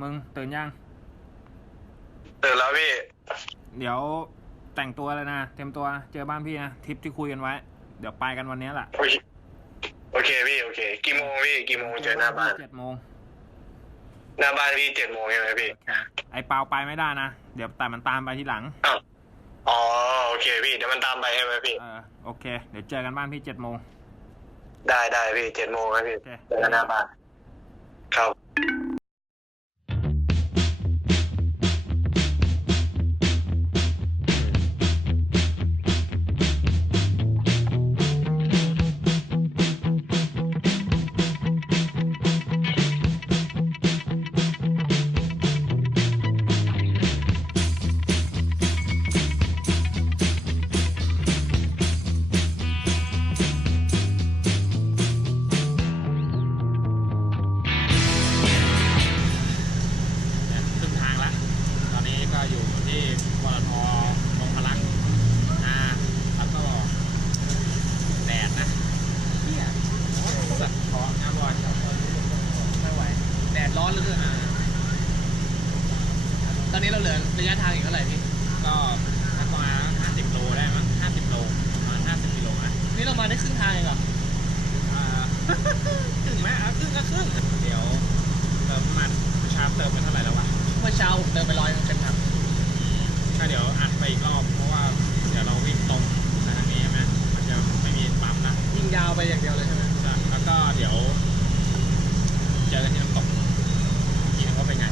มึงตื่นยังตื่นแล้วพี่เดี๋ยวแต่งตัวเลยนะเตรียมตัวเจอบ้านพี่นะทริปที่คุยกันไว้เดี๋ยวไปกันวันนี้แหละโอเคพี่โอเคกี่โมงพี่กี่โมงเจอหน้าบ้าน7 โมงหน้าบ้านพี่7 โมงใช่ไหมพี่ไอ้เปาไปไม่ได้นะเดี๋ยวแต่มันตามไปทีหลังอ๋อโอเคพี่เดี๋ยวมันตามไปใช่ไหมพี่โอเคเดี๋ยวเจอกันบ้านพี่7 โมงได้พี่7 โมงครับพี่เจอกันหน้าบ้านครับอยู่ที่ปตท.ลงพลังแล้วก็แดดนะเนี่ยสัตว์ขอน้ำร้อนไม่ไหวแดดร้อนเหลือเกินตอนนี้เราเหลือระยะทางอีกเท่าไหร่พี่ก็ประมาณ50 โลได้มั้ง50 โลประมาณ50 กิโลนะนี่เรามาได้ครึ่งทางเองเหรอครึ่งไหมครึ่งก็ครึ่งเดี๋ยวเติมน้ำมันเมื่อเช้าเติมไปเท่าไหร่แล้ววะเมื่อเช้าเติมไป100เต็มถังก็เดี๋ยวอัดไปอีกรอบเพราะว่าเดี๋ยวเราวิ่งตรงทางนี้ใช่ไหมมันจะไม่มีปั๊มนะวิ่งยาวไปอย่างเดียวเลยใช่ไหมใช่แล้วก็เดี๋ยวเจอกันที่น้ำตกทีนึงว่าเป็นไง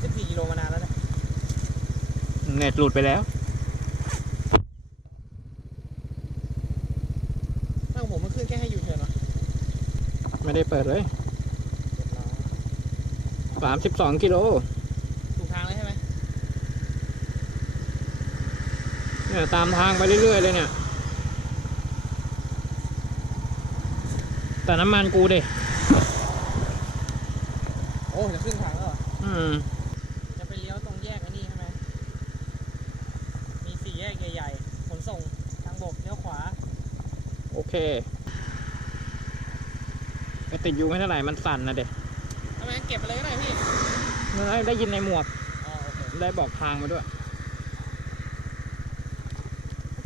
34 กิโลมานานแล้วเนี่ยเน็ตหลุดไปแล้วถ้าผมมันขึ้นแค่ให้อยู่เฉยเนาะไม่ได้เปิดเลย32 กิโลถูกทางเลยใช่ไหมเนี่ยตามทางไปเรื่อยๆเลยเนี่ยแต่น้ำมันกูดิโอ้จะขึ้นทางแล้วเหรอจะไปเลี้ยวตรงแยกอันนี้ใช่ไหมมี4 แยกใหญ่ๆขนส่งทางบกเลี้ยวขวาโอเคไอติดอยู่ไม่เท่าไหร่มันสั่นนะเด็กทำไมเก็บไปเลยก็ได้พี่ได้ยินในหมวกได้บอกทางมาด้วย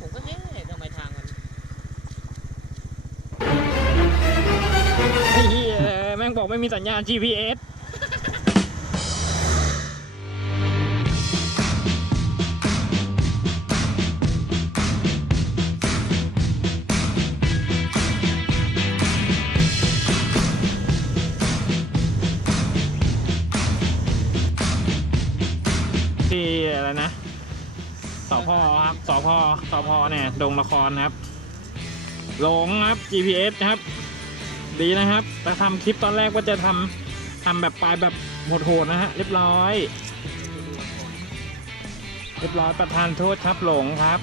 ผมก็เอ๊ะทำไมทางมันไอ้เหี้ยแม่งบอกไม่มีสัญญาณ GPSที่อะไรนะสพครับสพเนี่ยดงละครครับหลงครับ GPS นะครับดีนะครับแต่ทำคลิปตอนแรกว่าจะทำแบบปลายแบบโหดๆนะฮะเรียบร้อยประทานโทษครับหลงครับ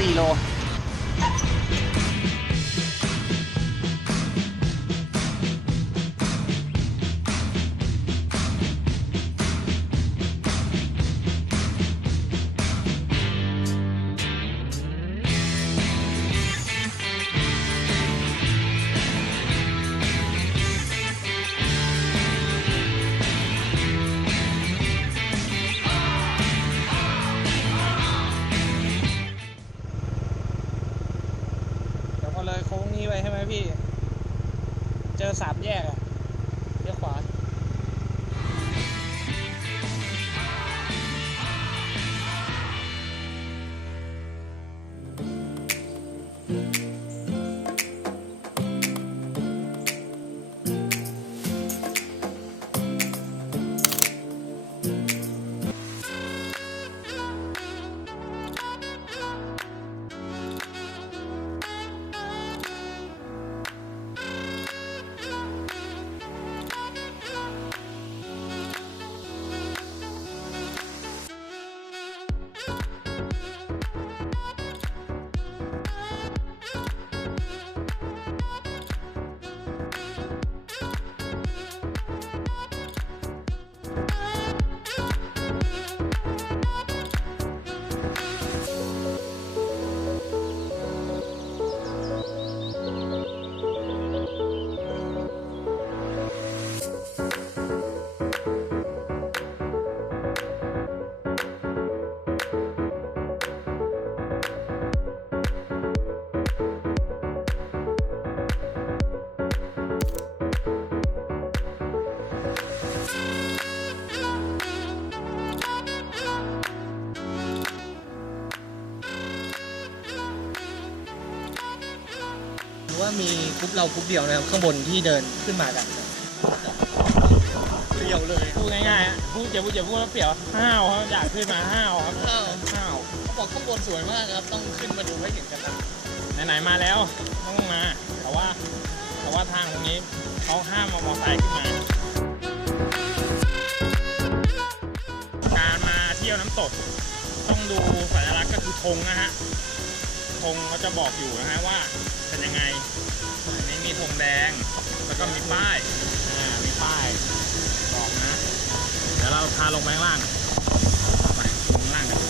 4 โลเลยโค้งนี้ไปใช่ไหมพี่ เจอ3 แยกอะเลี้ยวขวาว่ามีกรุ๊ปเรากรุ๊ปเดียวนะครับข้างบนที่เดินขึ้นมากันเปรี้ยวเลยพูดง่ายๆพูดอย่าพูดว่าเปรี้ยวห้าวครับอยากขึ้นมาห้าวครับห้าวเขาบอกข้างบนสวยมากครับต้องขึ้นมาดูให้เห็นกันนะไหนๆมาแล้วต้องมาแต่ว่าทางตรงนี้เขาห้ามมอเตอร์ไซค์ขึ้นมาการมาเที่ยวน้ำตกต้องดูสัญลักษณ์ก็คือธงนะฮะธงเขาจะบอกอยู่นะฮะว่าเป็นยังไงอันนี้มีธงแดงแล้วก็มีป้ายมีป้ายบอกนะเดี๋ยวเราพาลงไปข้างล่างไปลงข้างล่างกัน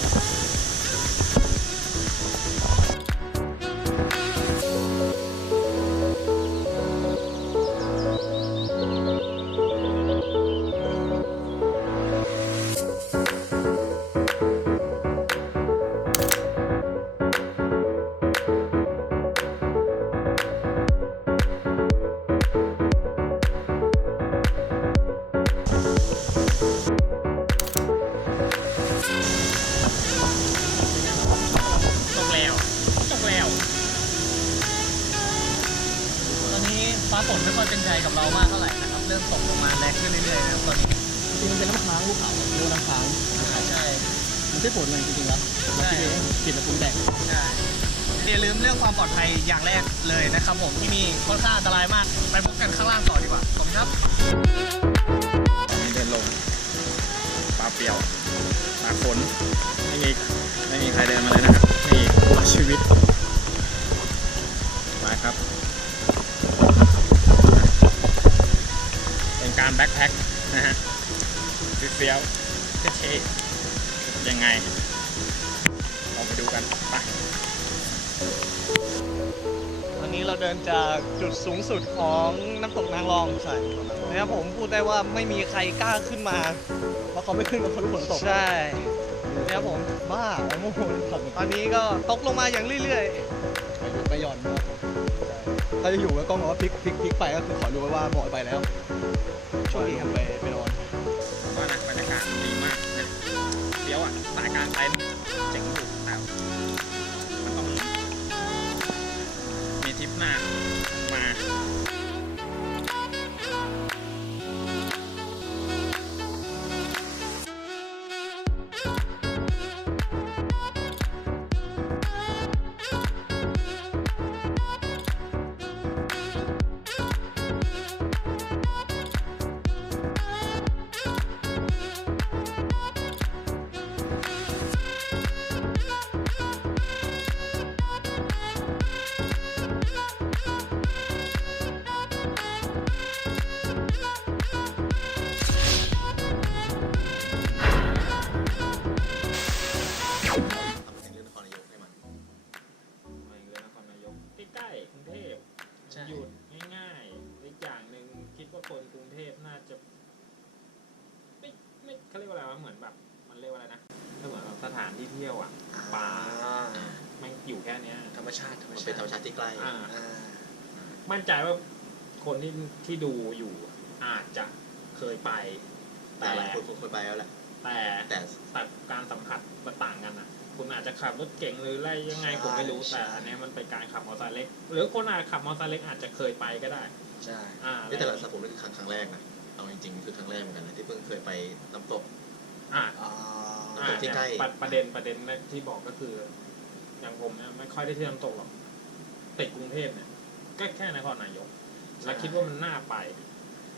ฟ้าฝนไม่ค่อยเป็นใจกับเรามากเท่าไหร่นะครับเริ่มตกลงมาแรงขึ้นเรื่อยๆนะครับตอนนี้จริงมันเป็นน้ำค้างภูเขาเรียกว่าน้ำค้างใช่มันไม่ฝนเลยจริงๆแล้วใช่กินแต่ปรุงแต่งใช่อย่าลืมเรื่องความปลอดภัยอย่างแรกเลยนะครับผมที่นี่ค่อนข้างอันตรายมากไปพบกันข้างล่างต่อดีกว่าขอบคุณครับเดินลงปลาเปลี่ยวปลาฝนไม่มีใครเดินมาเลยนะครับนี่ชีวิตมาครับเป็นการแบ็คแพ็คนะฮะเฟี้ยวเท่ๆยังไงลองไปดูกันไปวันนี้เราเดินจากจุดสูงสุดของน้ำตกนางรองใช่นะครับผมพูดได้ว่าไม่มีใครกล้าขึ้นมาเพราะเขาไม่ขึ้นมาเพราะฝนตกใช่นะครับผมบ้าโมโหตอนนี้ก็ตกลงมาอย่างเรื่อยๆไปหย่อนนะครับถ้าจะอยู่ก็ต้องบอกว่าพลิกไปก็คือขอรู้ไว้ว่าหมดไปแล้วช่วงนี้ครับไปนอนผมว่านะบรรยากาศดีมากนะเดี๋ยวสายการเต้นเจ๋งสุดแต่มันต้องมีทริปหน้ามา แบบมันเรียกว่าอะไรนะก็เหมือนแบบสถานที่เที่ยวอ่ะป่าแม่งอยู่แค่เนี้ย ธรรมชาติ มันเป็นธรรมชาติที่ใกล้ มั่นใจว่าคนที่ดูอยู่อาจจะเคยไป แต่คุณคงเคยไปแล้วแหละ แต่การสัมผัสมันต่างกันอ่ะคุณอาจจะขับรถเก่งหรืออะไรยังไงผมไม่รู้แต่อันนี้มันเป็นการขับมอเตอร์ไซค์เล็กหรือคนอาจขับมอเตอร์ไซค์เล็กอาจจะเคยไปก็ได้ ใช่ แต่ละสผมนี่คือครั้งแรกนะเอาจริงๆคือครั้งแรกเหมือนกันนะที่เพิ่งเคยไปน้ำตก ที่ใกล้ ประเด็นที่บอกก็คืออย่างผมเนี่ยไม่ค่อยได้เที่ยวน้ำตกหรอกติดกรุงเทพเนี่ยก็แค่นครนายกแล้วคิดว่ามันน่าไป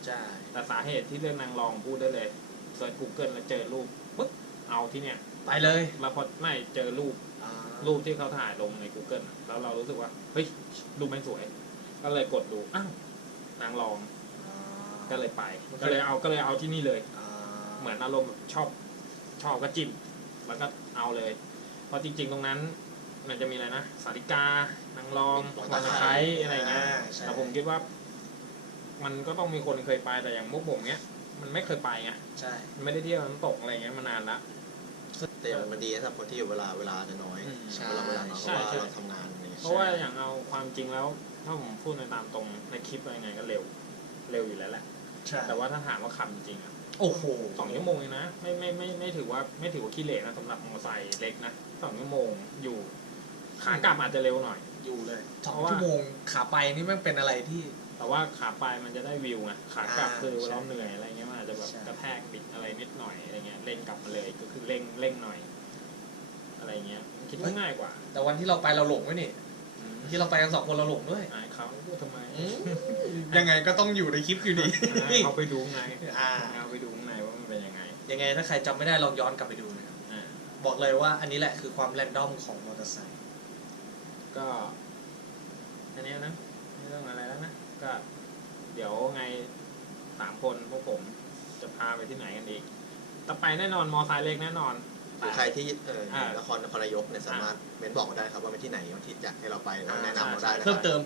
ใช่ แต่สาเหตุที่เรื่องนางรองพูดได้เลยเซิร์ช Google แล้วเจอรูปปึ๊บเอาที่เนี่ย ไปเลย แล้วพอไม่เจอรูปที่เขาถ่ายลงใน Google อะแล้วเรารู้สึกว่าเฮ้ยรูปมันสวย ก็เลยกดดูอ้าวนางรองก็เลยไปก็เลยเอาที่นี่เลยเหมือนอารมณ์แบบชอบก็จิ้มแล้วก็เอาเลยเพราะจริงๆตรงนั้นมันจะมีอะไรนะสาริกานางรองวังตะไคร้อะไรเงี้ยแต่ผมคิดว่ามันก็ต้องมีคนเคยไปแต่อย่างพวกผมเนี้ยมันไม่เคยไปไง ใช่ มันไม่ได้เที่ยวน้ำตกอะไรเงี้ยมานานละ แต่มันดีสำหรับคนที่อยู่เวลาน้อย ใช่ เวลาน้อยเพราะว่าเราทำงานอะไร เพราะว่าอย่างเอาความจริงแล้วถ้าผมพูดในตามตรงในคลิปอะไรไงก็เร็วอยู่แล้วแหละ ใช่ แต่ว่าถ้าถามว่าขับจริงๆอ่ะ โอ้โห 2 ชั่วโมงเองนะไม่ถือว่าขี้เหร่นะสำหรับมอเตอร์ไซค์เล็กนะ2 ชั่วโมงอยู่ขากลับอาจจะเร็วหน่อย อยู่เลย2 ชั่วโมงขาไปนี่แม่งเป็นอะไรที่ แต่ว่าขาไปมันจะได้วิวไงขากลับคือ ใช่ เราเหนื่อยอะไรเงี้ยมันอาจจะแบบ ใช่ กระแทกบิดอะไรนิดหน่อยอะไรเงี้ยเร่งกลับมาเลยก็คือเร่งหน่อย อะไรเงี้ยคิดว่าง่ายกว่า แต่วันที่เราไปเราหลงไว้นี่ที่เราไปกัน2 คนเราหลงด้วย อายเขาพูดทำไม ยังไงก็ต้องอยู่ในคลิปอยู่ดี เอาไปดูข้างใน อ่า เอาไปดูข้างในว่ามันเป็นยังไง ยังไงถ้าใครจำไม่ได้ลองย้อนกลับไปดูนะครับ บอกเลยว่าอันนี้แหละคือความแรนดอมของมอเตอร์ไซค์ ก็อันนี้นะไม่ต้องอะไรแล้วนะก็เดี๋ยวไง3 คนพวกผมจะพาไปที่ไหนกันอีกต่อไปแน่นอนมอไซค์เล็กแน่นอน คือใครที่นครนายกเนี่ยสามารถเม้นบอกมาได้ครับว่าเป็นที่ไหนที่อยากให้เราไปแล้วแนะนำเราได้นะ เพิ่มเติม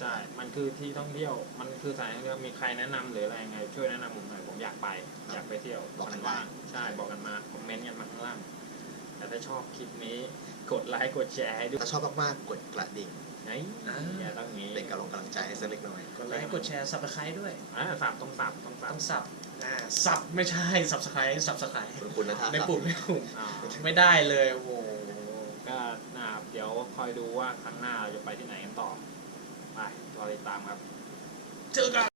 ใช่มันคือที่ท่องเที่ยวมันคือสถานที่มีใครแนะนำหรืออะไรยังไงช่วยแนะนำผมหน่อยผมอยากไปอยากไปเที่ยวมันว่างใช่บอกกันมาคอมเมนต์กันมาข้างล่างแต่ถ้าชอบคลิปนี้กดไลค์กดแชร์ให้ด้วย ถ้าชอบมากๆกดกระดิ่ง ไงอย่าต้องงี้ เป็นกำลังใจให้สักเล็กน้อย กดไลค์กดแชร์ Subscribe ด้วย สับต้องสับ ต้องสับสับไม่ใช่ Subscribe คุณนะท่า ในปุ่ม อ่า ไม่ได้เลยโอ้โห ก็นะครับเดี๋ยวคอยดูว่าครั้งหน้าเราจะไปที่ไหนกันต่อไปรอติดตามครับ เจอกัน